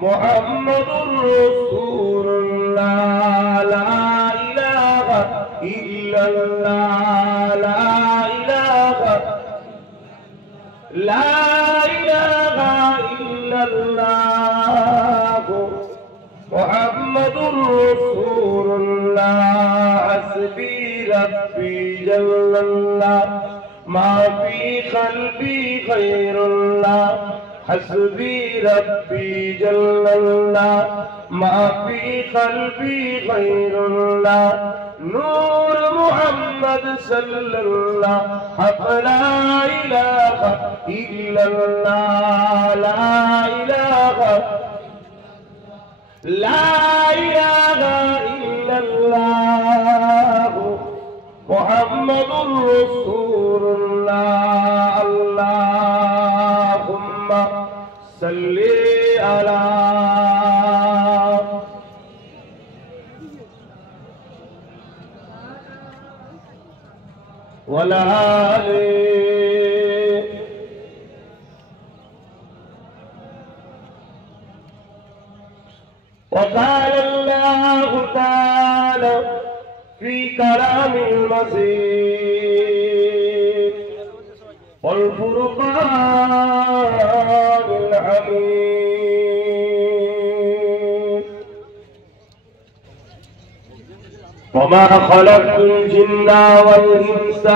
محمد رسول الله لا إله إلا الله لا إله إلا الله محمد رسول الله حسبي ربي جل الله ما في قلبي خير الله حسبي ربي جل الله ما في قلبي خير الله نور محمد صلى الله حق لا إله إلا الله لا إله إلا الله محمد رسول الله اللهم صل على وعلى آله وقال الله تعالى في كلام المجيد والفرقان الحميد وما خلقت الجن والإنس